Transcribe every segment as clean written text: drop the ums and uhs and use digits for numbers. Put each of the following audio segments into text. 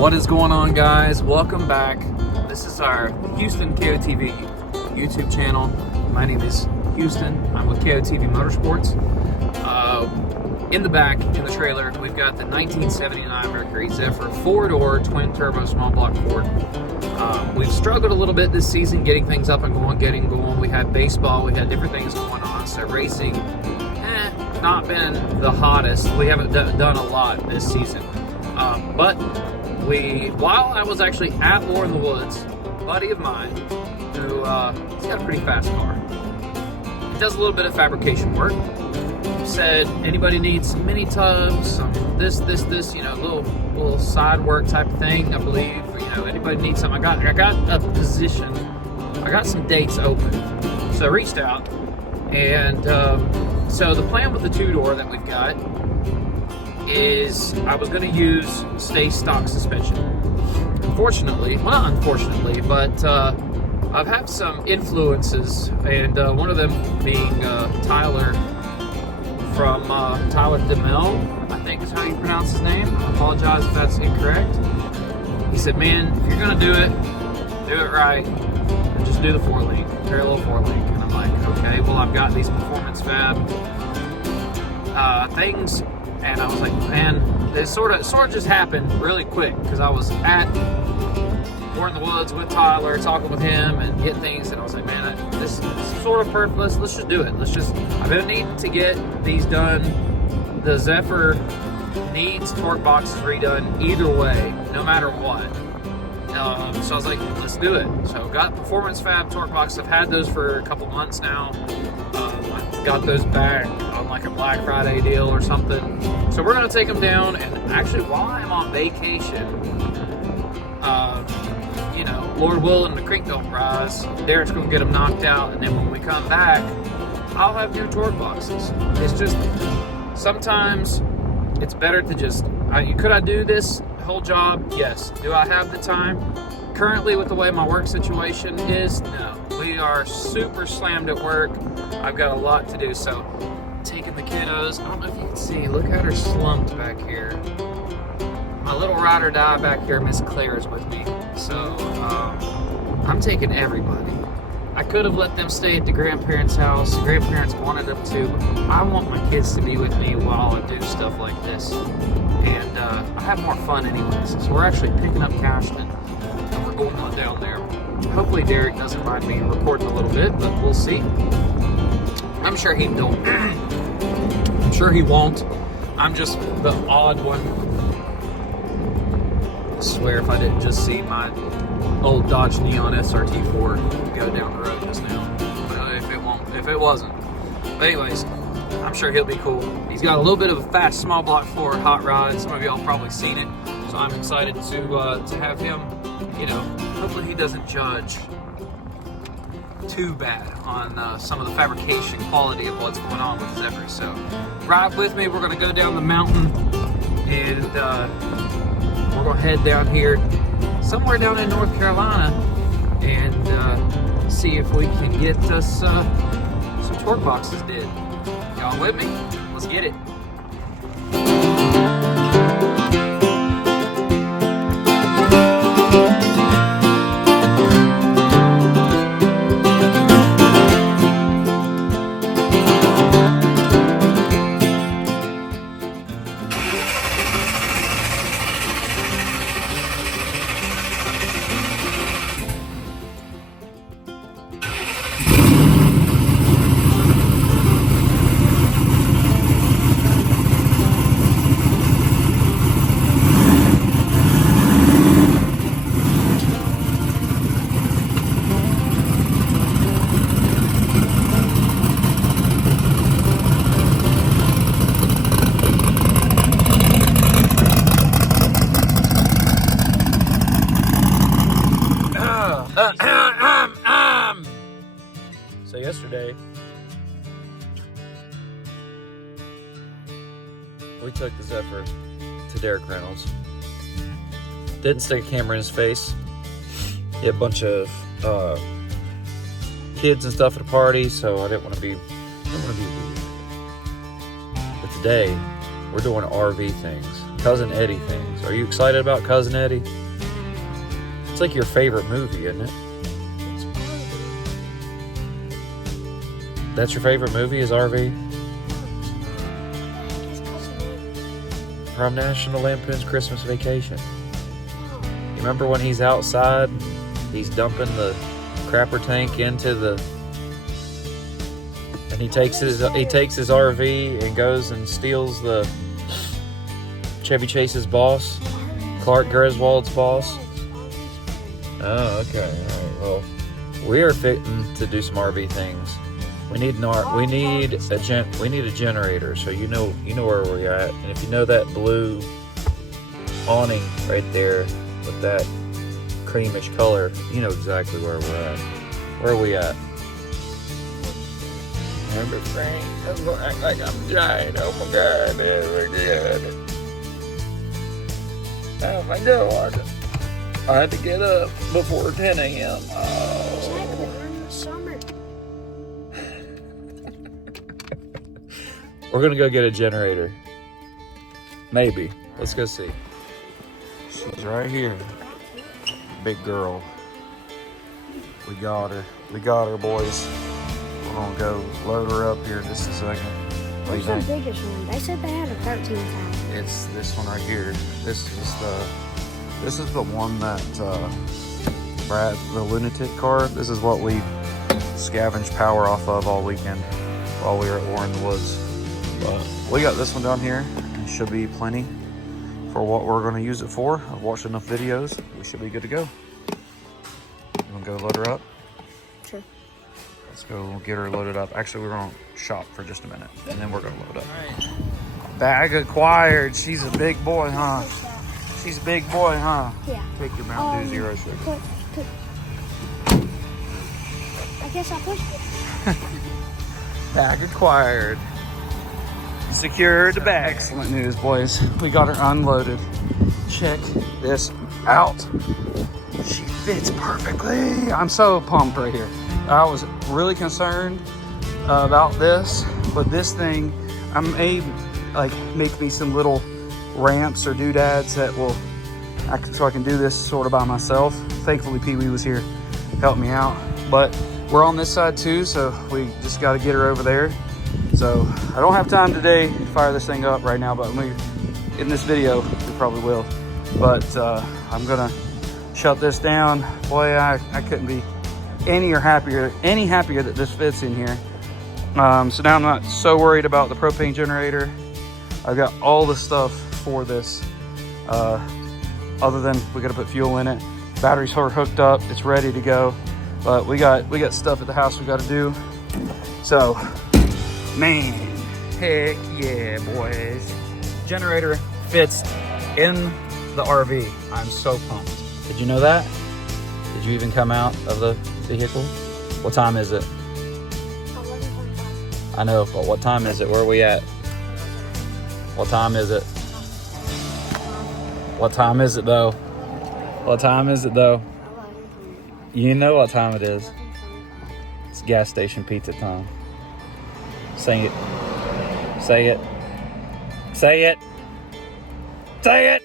What is going on, guys? Welcome back. This is our Houston KOTV YouTube channel. My name is Houston. I'm with KOTV Motorsports. In the back, in the trailer, we've got the 1979 Mercury Zephyr 4-door twin turbo small block Ford. We've struggled a little bit this season getting things up and going, We had baseball, we had different things going on, so racing, not been the hottest. We haven't done a lot this season. But while I was actually at War in the Woods, a buddy of mine who he's got a pretty fast car. He does a little bit of fabrication work. Said anybody needs some mini tubs, some this, you know, little side work type of thing. I believe, you know, anybody needs something. I got a position. I got some dates open, so I reached out, and so the plan with the 2-door that we've got is I was going to use stay stock suspension. Unfortunately, well, not unfortunately, but I've had some influences, and one of them being Tyler from Tyler DeMille, I think is how you pronounce his name. I apologize if that's incorrect. He said, man, if you're going to do it right, and just do the 4-link, parallel 4-link. And I'm like, okay, well, I've got these performance fab things. And I was like, man, it sort of just happened really quick because I was at War in the Woods with Tyler, talking with him and get things, and I was like, man, this is sort of perfect. Let's just do it. I've been needing to get these done. The Zephyr needs torque boxes redone either way, no matter what. So I was like, let's do it. So got performance fab torque boxes. I've had those for a couple months now. I got those back on like a Black Friday deal or something. So we're gonna take them down, and actually while I'm on vacation, you know, Lord willing, the creek don't rise, Derek's gonna get them knocked out, and then when we come back, I'll have new torque boxes. It's just, sometimes it's better to just, could I do this whole job? Yes. Do I have the time? Currently, with the way my work situation is, no. We are super slammed at work. I've got a lot to do, so taking the kiddos, I don't know if you can see, look at her slumped back here. My little ride or die back here, Miss Claire, is with me, so I'm taking everybody. I could have let them stay at the grandparents' house. The grandparents wanted them to, but I want my kids to be with me while I do stuff like this, and I have more fun anyways. So we're actually picking up Cashton, and we're going on down there. Hopefully Derek doesn't mind me recording a little bit, but we'll see. I'm sure he don't. I'm sure he won't. I'm just the odd one. I swear if I didn't just see my old Dodge Neon SRT4 go down the road just now. If it wasn't. But anyways, I'm sure he'll be cool. He's got a little bit of a fast small block 4 hot rod. Some of y'all probably seen it. So I'm excited to have him, you know, hopefully he doesn't judge too bad on some of the fabrication quality of what's going on with the Zephyr. So ride with me. We're going to go down the mountain, and we're going to head down here somewhere down in North Carolina and see if we can get us some torque boxes did. Y'all with me? Let's get it. So yesterday, we took the Zephyr to Derek Reynolds. Didn't stick a camera in his face. He had a bunch of kids and stuff at a party, so I didn't want to be weird. But today, we're doing RV things. Cousin Eddie things. Are you excited about Cousin Eddie? It's like your favorite movie, isn't it? That's your favorite movie is RV? From National Lampoon's Christmas Vacation. You remember when he's outside, he's dumping the crapper tank into the, and he takes his RV and goes and steals the Chevy Chase's boss, Clark Griswold's boss. Oh, okay. All right. Well, we're fitting to do some RV things. We need a generator, so you know where we're at. And if you know that blue awning right there with that creamish color, you know exactly where we're at. Where are we at? Remember, Frank? I'm gonna act like I'm giant. Oh my God, we're good. Oh my God. I had to get up before 10 a.m. Oh. Exactly, we're in the summer. We're gonna go get a generator. Maybe. Let's go see. She's right here. Big girl. We got her. We got her, boys. We're gonna go load her up here in just a second. Where's the biggest one? They said they had a 13,000. It's this one right here. This is the one that Brad, the lunatic car. This is what we scavenged power off of all weekend while we were at War in the Woods. But we got this one down here. It should be plenty for what we're going to use it for. I've watched enough videos. We should be good to go. You want to go load her up? Sure. Let's go get her loaded up. Actually, we're going to shop for just a minute, and then we're going to load up. All right. Bag acquired. She's a big boy, huh? She's a big boy, huh? Yeah. Take your Mountain Dew Zero Sugar. Put. I guess I pushed it. Bag acquired. Secured the bag. Excellent news, boys. We got her unloaded. Check this out. She fits perfectly. I'm so pumped right here. I was really concerned about this, but this thing, I may make me some little ramps or doodads that will, so I can do this sort of by myself. Thankfully, Pee Wee was here, helped me out. But we're on this side too, so we just got to get her over there. So I don't have time today to fire this thing up right now, but in this video, we probably will. But I'm gonna shut this down. Boy, I couldn't be any happier that this fits in here. So now I'm not so worried about the propane generator. I've got all the stuff for this, other than we gotta put fuel in it. Batteries are hooked up, it's ready to go. But we got stuff at the house we gotta do. So, man, heck yeah, boys. Generator fits in the RV. I'm so pumped. Did you know that? Did you even come out of the vehicle? What time is it? 11:25. I know, but what time is it? Where are we at? What time is it? What time is it though? What time is it though? 11:25. You know what time it is. It's gas station pizza time. Say it. Say it. Say it. Say it.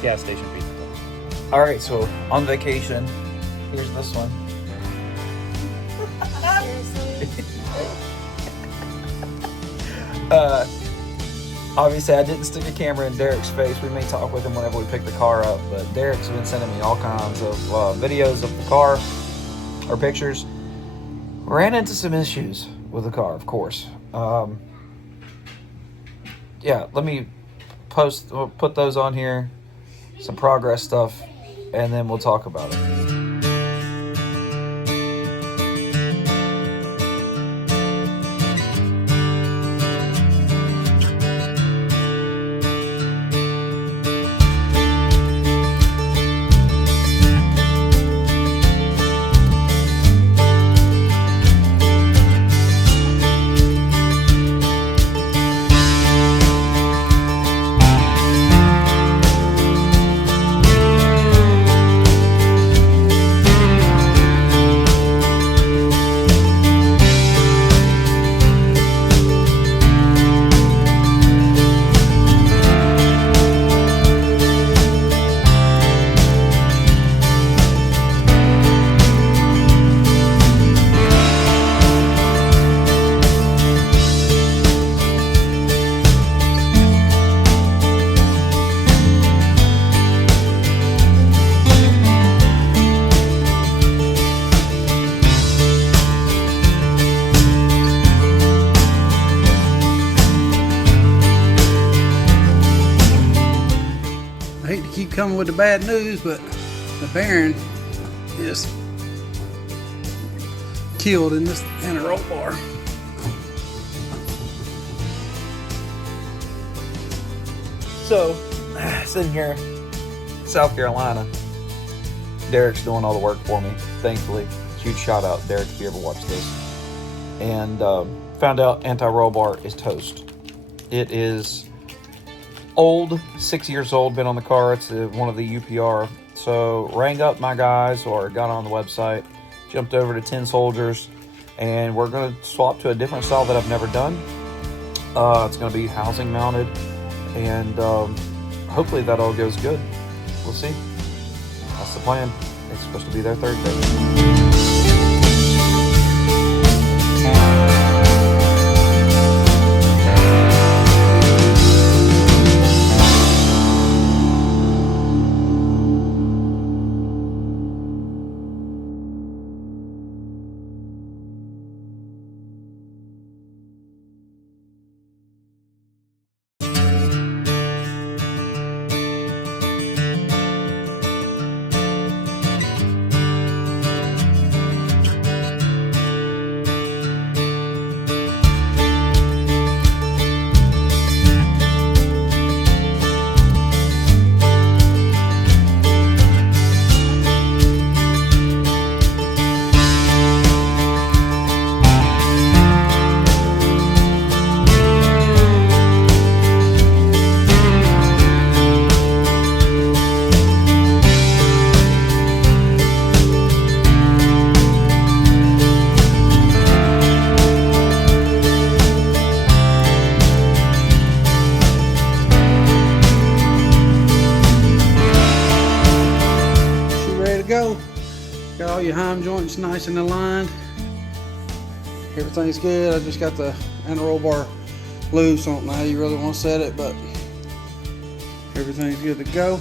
Gas station pizza time. All right, so on vacation, here's this one. Obviously, I didn't stick a camera in Derek's face. We may talk with him whenever we pick the car up, but Derek's been sending me all kinds of videos of the car or pictures. Ran into some issues with the car, of course. Yeah, let me put those on here, some progress stuff, and then we'll talk about it. I hate to keep coming with the bad news, but the bearing is killed in this inner roll bar. So, sitting here, South Carolina, Derek's doing all the work for me, thankfully. Huge shout out, Derek, if you ever watch this. And found out anti-roll bar is toast. It is old, 6 years old, been on the car. It's one of the UPR. So rang up my guys, or got on the website, jumped over to 10 Soldiers, and we're going to swap to a different style that I've never done. It's going to be housing mounted, and hopefully that all goes good. We'll see. That's the plan. It's supposed to be there Thursday. Go. Got all your heim joints nice and aligned. Everything's good. I just got the inner roll bar loose. I don't know how you really want to set it, but everything's good to go.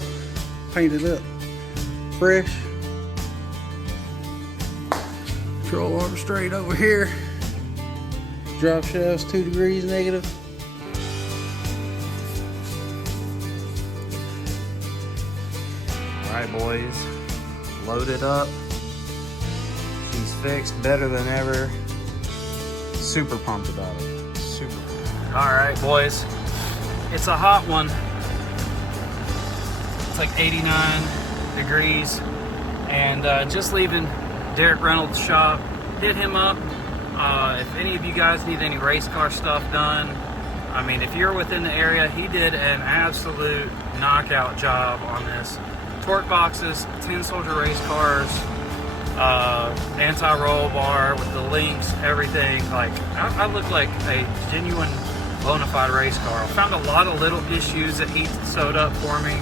Painted up fresh. Control arm straight over here. Drop shafts 2 degrees negative. All right, boys. Loaded up. She's fixed better than ever. Super pumped about it. Super pumped. All right, boys. It's a hot one. It's like 89 degrees. And just leaving Derek Reynolds' shop. Hit him up. If any of you guys need any race car stuff done, I mean, if you're within the area, he did an absolute knockout job on this. Torque boxes, 10 Soldier Racecars, anti-roll bar with the links, everything. Like, I look like a genuine bona fide race car. I found a lot of little issues that he sewed up for me.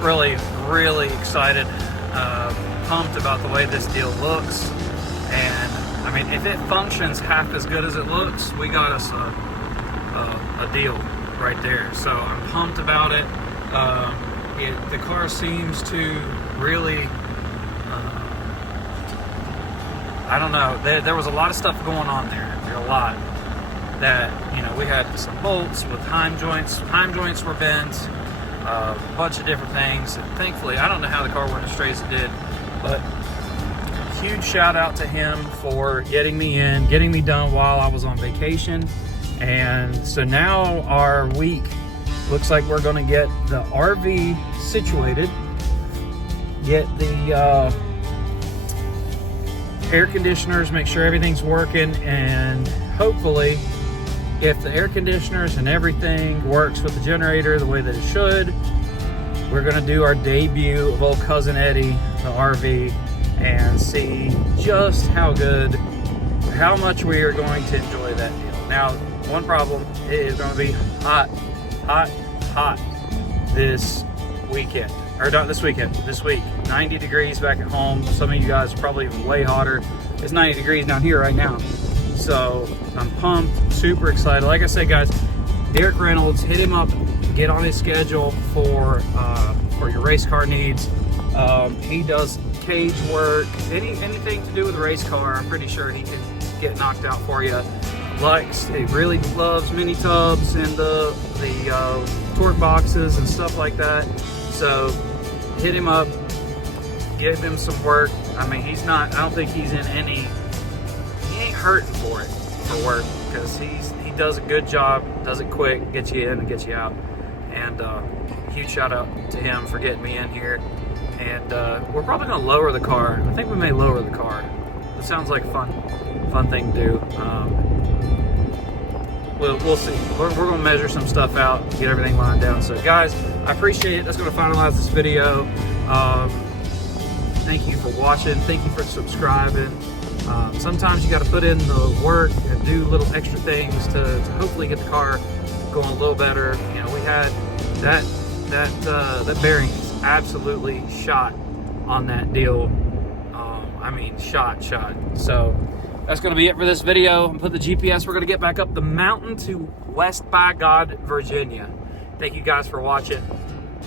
Really excited, pumped about the way this deal looks. And I mean, if it functions half as good as it looks, we got us a deal right there. So I'm pumped about it. The car seems to really, I don't know, there was a lot of stuff going on there. A lot that, you know, we had some bolts with heim joints were bent, a bunch of different things, and thankfully, I don't know how the car went as straight as it did, but huge shout out to him for getting me done while I was on vacation. And so now our week looks like we're going to get the RV situated, get the air conditioners, make sure everything's working, and hopefully if the air conditioners and everything works with the generator the way that it should, we're going to do our debut of old Cousin Eddie, the RV, and see just how much we are going to enjoy that deal. Now, one problem, it is going to be hot this weekend. Or not this weekend, this week. 90 degrees back at home. Some of you guys are probably even way hotter. It's 90 degrees down here right now. So I'm pumped, super excited. Like I said, guys, Derek Reynolds, hit him up, get on his schedule for your race car needs. He does cage work, anything to do with a race car. I'm pretty sure he can get knocked out for you. He really loves mini tubs and the torque boxes and stuff like that. So hit him up, give him some work. I mean, I don't think he's in any, he ain't hurting for it, for work, because he does a good job, does it quick, gets you in and gets you out. And huge shout out to him for getting me in here. And we're probably gonna lower the car. I think we may lower the car. It sounds like a fun thing to do. We'll see. We're gonna measure some stuff out, get everything lined down. So guys, I appreciate it. That's gonna finalize this video. Thank you for watching. Thank you for subscribing. Sometimes you got to put in the work and do little extra things to hopefully get the car going a little better. You know, we had that bearing is absolutely shot on that deal. I mean, shot. So that's going to be it for this video. I'm put the GPS. We're going to get back up the mountain to West by God, Virginia. Thank you guys for watching,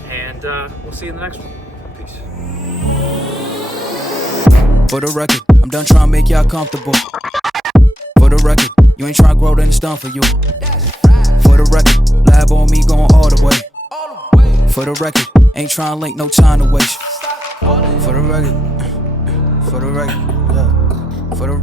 and we'll see you in the next one. Peace. For the record, I'm done trying to make y'all comfortable. For the record, you ain't trying to grow, then it's done for you. For the record, lab on me going all the way. For the record, ain't trying to link, no time to waste. For the record, yeah. For the